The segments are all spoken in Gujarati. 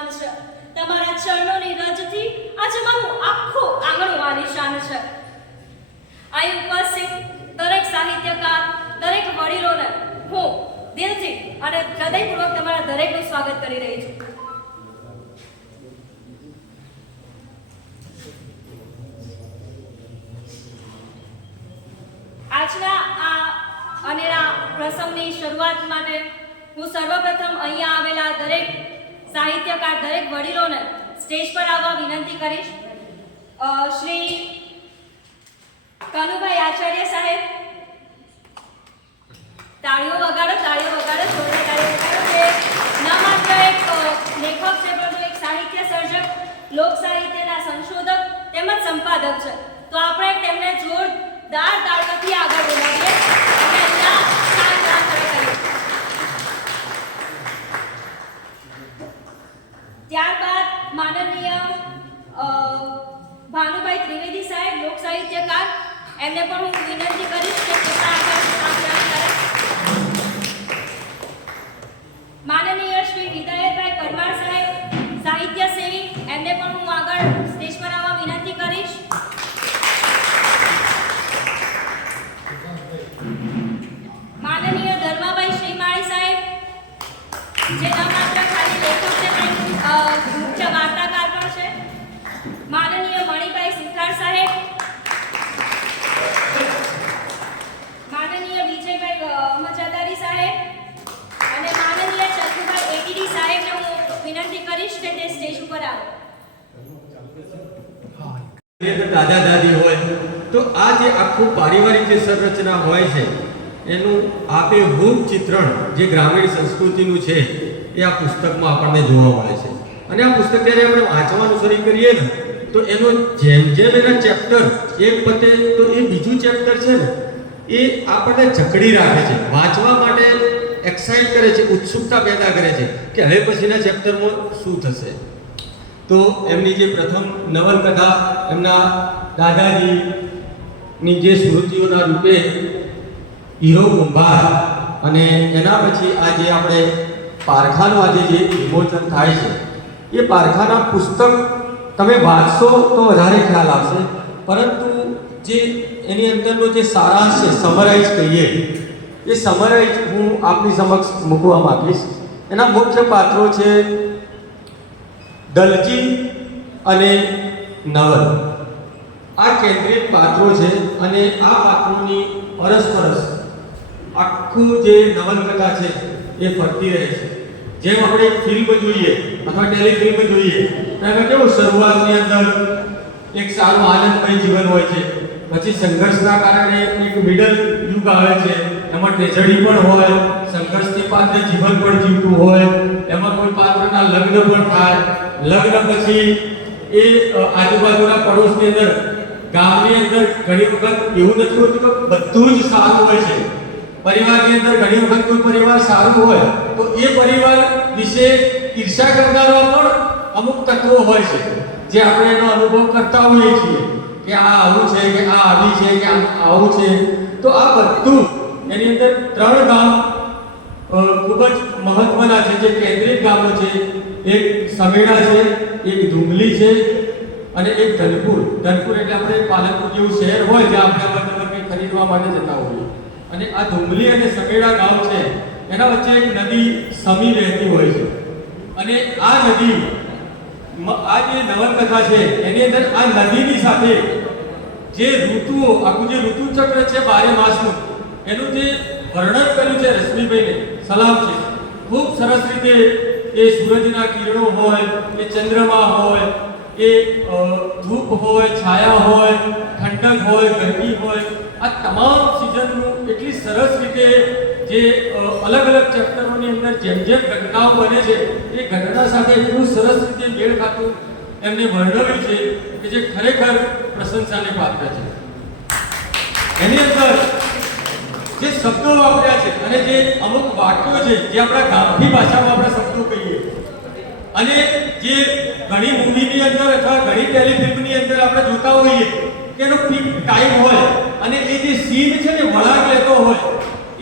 બિરાજમાન છે. તમારા ચરણોની રજથી આજે મારું આખું આંગણું આલિશાન છે. અહીં ઉપસ્થિત દરેક સાહિત્યકાર, દરેક વડીલોને હું દિલથી અને હૃદયપૂર્વક તમારા દરેકનું સ્વાગત કરી રહી છું. આજના આ અનેરા પ્રસંગની શરૂઆત માટે હું સર્વપ્રથમ અહીંયા આવેલા દરેક સાહિત્યકાર, દરેક વડીલોને સ્ટેજ પર આવવા વિનંતી કરીશ. શ્રી કનુભાઈ આચાર્ય સાહેબ, તાળીઓ વગાડો, તાળીઓ વગાડો, જોરદાર તાળીઓ વગાડો. જે ન માત્ર એક લેખક છે પરંતુ એક સાહિત્ય સર્જક, લોક સાહિત્યના સંશોધક તેમજ સંપાદક છે. તો આપણે તેમને જોરદાર તાળીઓથી આગળ બોલાવીએ અને અહીંયા શાનદાર કરીએ. ત્યારબાદ માનનીય ભાનુભાઈ ત્રિવેદી સાહેબ, લોક સાહિત્યકાર, એમને પણ હું વિનંતી કરીશ કે પોતા આગળ કરે. માનનીય શ્રી વિદાયતભાઈ પરમાર સાહેબ, સાહિત્ય સેવી, એમને પણ હું આગળ સ્ટેજ પર આવવા વિનંતી કરીશ. માનનીય ધર્માભાઈ શ્રીમાળી સાહેબ, જે ન માત્ર ખાલી લેખક છે પણ મુખ્ય વાર્તાકાર પણ છે. માનનીય મણિભાઈ સિદ્ધાર્થ સાહેબ, માનનીય વિજયભાઈ મજાદારી સાહેબ અને માનનીય ચંદુભાઈ એટીડી સાહેબને હું વિનંતી કરીશ કે તે સ્ટેજ ઉપર આવે. દાદા દાદી હોય તો આ જે આખું પારિવારિક જે સંરચના હોય છે એનું આબેહૂબ ચિત્રણ જે ગ્રામીણ સંસ્કૃતિનું છે એ આ પુસ્તકમાં આપણને જોવા મળે છે. અને આ પુસ્તક જ્યારે આપણે વાંચવાનું શરૂ કરીએ ને તો એનો જેમ જેમ એના ચેપ્ટર એક પતે તો એ બીજું ચેપ્ટર છે ને એ આપણને જકડી રાખે છે, વાંચવા માટે એક્સાઇટ કરે છે, ઉત્સુકતા પેદા કરે છે કે હવે પછીના ચેપ્ટરમાં શું થશે. તો એમની જે પ્રથમ નવલકથા એમના દાદાજીની જે સ્મૃતિઓના રૂપે હીરો કુંભાર, અને એના પછી આ જે આપણે પારખાનું આજે જે વિમોચન થાય છે એ પારખાના પુસ્તક તમે વાંચશો તો વધારે ખ્યાલ આવશે, પરંતુ જે એની અંદરનો જે સારાંશ છે, સમરાઇઝ કહીએ, એ સમરાઇઝ હું આપની સમક્ષ મૂકવા માંગીશ. એના મુખ્ય પાત્રો છે દલજી અને નવલ. આ કેન્દ્રિત પાત્રો છે અને આ પાત્રોની અરસપરસ આખું જે નવલકથા છે એ ફરતી રહે છે. જેમ આપણે ફિલ્મ જોઈએ અથવા ટેલિફિલ્મ જોઈએ તો એમાં કેવું શરૂઆતની અંદર એક સારું આનંદમય જીવન હોય છે, પછી સંઘર્ષના કારણે એક મિડલ યુગ આવે છે, એમાં ટ્રેજડી પણ હોય, સંઘર્ષથી પાત્ર જીવન પણ જીવતું હોય, એમાં કોઈ પાત્રના લગ્ન પણ થાય, લગ્ન પછી એ આજુબાજુના પડોશની અંદર, ગામની અંદર ઘણી વખત એવું નથી હોતું કે બધું જ સારું હોય છે. પરિવારની અંદર ઘણી વખત કોઈ પરિવાર સારું હોય તો એ પરિવાર વિશે ઈર્ષા કરનારા પણ અમુક તત્વો હોય છે જે આપણે એનો અનુભવ કરતા હોઈએ છીએ કે આ આવું છે, કે આ આવી છે, કે આવું છે. તો આ બધું એની અંદર ત્રણ ગામ ખૂબ જ મહત્વના છે જે કેન્દ્રિત ગામો છે. એક સમેડા છે, એક ધુમલી છે અને એક ધનપુર. ધનપુર એટલે આપણે પાલનપુર જેવું શહેર હોય જ્યાં આપણે કંઈ ખરીદવા માટે જતા હોઈએ. અને આ ધુમલી અને સમેડા ગામ છે એના વચ્ચે એક નદી સમી વહેતી હોય છે. અને આ નદી, આ જે નવલકથા છે એની અંદર આ નદીની સાથે જે ઋતુઓ, આખું જે ઋતુ ચક્ર છે 12 માસનું, એનું જે વર્ણન કર્યું છે રશ્મિભાઈને, સલામ છે. ખૂબ સરસ રીતે એ સૂરજના કિરણો હોય, એ ચંદ્રમા હોય, એ ધૂપ હોય, છાયા હોય, ઠંડક હોય, ગરમી હોય, આ તમામ સિઝનનું એટલી સરસ રીતે જે અલગ અલગ ચેપ્ટરોની અંદર જેમ જેમ ઘટનાઓ બને છે એ ઘટના સાથે એટલું સરસ રીતે મેળ ખાતું એમને વર્ણવ્યું છે કે જે ખરેખર પ્રશંસાને પાત્ર છે. એની અંદર જે શબ્દો વાપર્યા છે અને જે અમુક વાક્યો છે જે આપણા ગામઠી ભાષામાં આપણે શબ્દો કહીએ, અને જે ઘણી મૂવીની અંદર અથવા ઘણી ટેલિફિલ્મની અંદર આપણે જોતા હોઈએ કે એનો પીક ટાઈમ હોય અને એ જે સીન છે ને વળાંક લેતો હોય,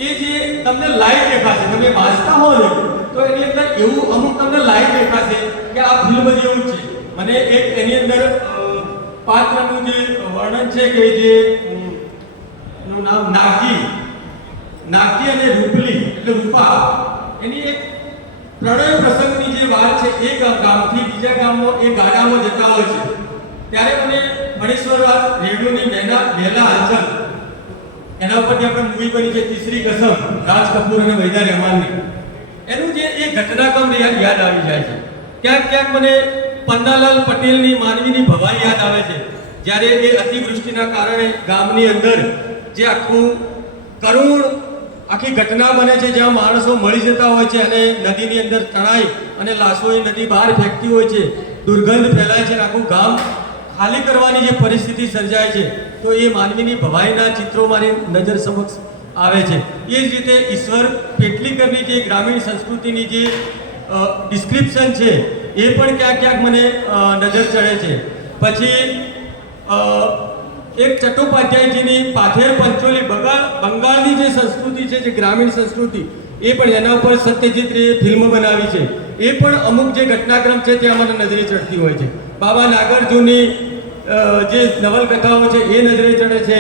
એ જે તમને લાઈવ દેખાશે, તમે વાંચતા હો ને તો તો એની અંદર એવું અમુક તમને લાઈવ દેખાશે કે આ ફિલ્મ જેવું જ છે. મને એક એની અંદર પાત્રનું જે વર્ણન છે કે જે નું નામ નાગી અને રૂપલી એટલે રૂપા, એની એક પ્રણય પ્રસંગની જે વાત છે, એક ગામથી બીજા ગામમાં એ ગાડામાં જતા હોય છે ત્યારે મને મણેશ્વરવાદ રેડિયોની બેલા હાલચલ એના ઉપરથી આપણે મૂવી બની છે તીસરી કસમ, રાજ કપૂર અને વહીદા રહેમાનની, એનું જે એ ઘટનાક્રમ યાદ આવી જાય છે. ક્યાંક મને પન્નાલાલ પટેલની માનવીની ભવાઈ યાદ આવે છે, જ્યારે એ અતિવૃષ્ટિના કારણે ગામની અંદર જે આખી ઘટના બને છે, જ્યાં માણસો મળી જતા હોય છે અને નદીની અંદર તણાઈ અને લાશો એ નદી બહાર ફેંકતી હોય છે, દુર્ગંધ ફેલાય છે અને આખું ગામ ખાલી કરવાની જે પરિસ્થિતિ સર્જાય છે, તો એ માનવીની ભવાઈના ચિત્રો મારી નજર સમક્ષ આવે છે. એ જ રીતે ઈશ્વર પેટલીકરની જે ગ્રામીણ સંસ્કૃતિની જે ડિસ્ક્રિપ્શન છે એ પણ ક્યાંક મને નજર ચડે છે. પછી એક ચટ્ટોપાધ્યાયજીની પાથેર પંચોલી બંગાળની જે સંસ્કૃતિ છે, જે ગ્રામીણ સંસ્કૃતિ, એ પણ એના ઉપર સત્યજીત રેએ ફિલ્મ બનાવી છે. એ પણ અમુક જે ઘટનાક્રમ છે તે અમારા નજરે ચડતી હોય છે. બાબા નાગાર્જુનની જે નવલકથાઓ છે એ નજરે ચડે છે.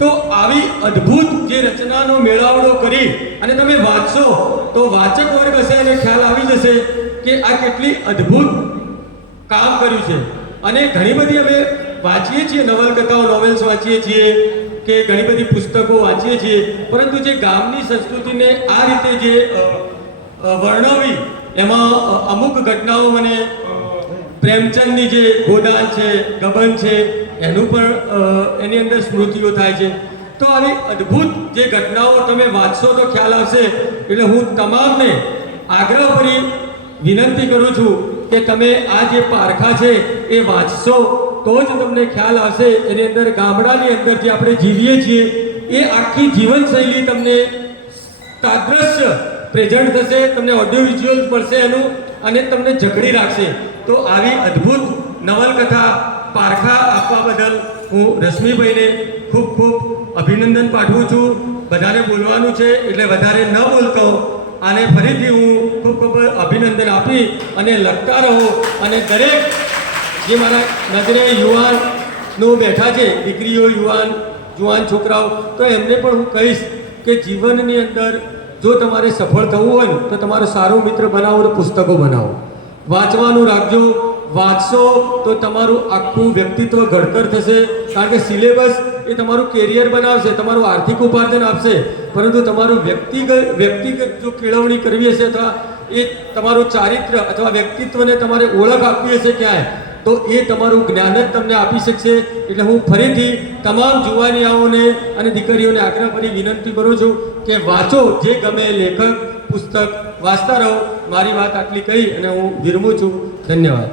તો આવી અદ્ભુત જે રચનાનો મેળાવડો કરી અને તમે વાંચશો તો વાચક વર્ગ હશે અને ખ્યાલ આવી જશે કે આ કેટલી અદ્ભુત કામ કર્યું છે. અને ઘણી બધી અમે વાંચીએ છીએ નવલકથાઓ, નોવેલ્સ વાંચીએ છીએ કે ઘણી બધી પુસ્તકો વાંચીએ છીએ, પરંતુ જે ગામની સંસ્કૃતિને આ રીતે જે વર્ણવી એમાં અમુક ઘટનાઓ મને પ્રેમચંદની જે ગોદાન છે, ગબન છે, એનું પણ એની અંદર સ્મૃતિઓ થાય છે. તો આવી અદ્ભુત જે ઘટનાઓ તમે વાંચશો તો ખ્યાલ આવશે. એટલે હું તમામને આગ્રહભરી વિનંતી કરું છું કે તમે આ જે પારખા છે એ વાંચશો તો જ તમને ખ્યાલ આવશે. એની અંદર ગામડાની અંદર જે આપણે જીવીએ છીએ એ આખી જીવનશૈલી તમને તાદ્રશ્ય પ્રેઝન્ટ થશે, તમને ઓડિયો વિઝ્યુઅલ મળશે એનું, અને તમને જકડી રાખશે. તો આવી અદ્ભુત નવલકથા પારખા આપવા બદલ હું રશ્મિભાઈને ખૂબ ખૂબ અભિનંદન પાઠવું છું. બધાને બોલવાનું છે એટલે વધારે ન બોલતો, આને ફરીથી હું ખૂબ ખૂબ અભિનંદન આપી અને લખતા રહો. અને દરેક જે મારા નજરે યુવાનો બેઠા છે, દીકરીઓ, જુવાન છોકરાઓ, તો એમને પણ હું કહીશ કે જીવનની અંદર જો તમારે સફળ થવું હોય ને તો તમારો સારો મિત્ર બનાવો તો પુસ્તકો બનાવો, વાંચવાનું રાખજો. વાંચશો તો તમારું આખું વ્યક્તિત્વ ઘડતર થશે. કારણ કે સિલેબસ એ તમારું કેરિયર બનાવશે, તમારું આર્થિક ઉપાર્જન આપશે, પરંતુ તમારું વ્યક્તિગત જો કેળવણી કરવી હશે અથવા એ તમારું ચારિત્ર અથવા વ્યક્તિત્વને તમારે ઓળખ આપવી હશે ક્યાંય, તો એ તમારું જ્ઞાન જ તમને આપી શકશે. એટલે હું ફરીથી તમામ જુવાનિયાઓને અને દીકરીઓને આગ્રહ કરી વિનંતી કરું છું કે વાંચો, જે ગમે લેખક પુસ્તક વાંચતા રહો. મારી વાત આટલી કહી અને હું વિરમું છું. ધન્યવાદ.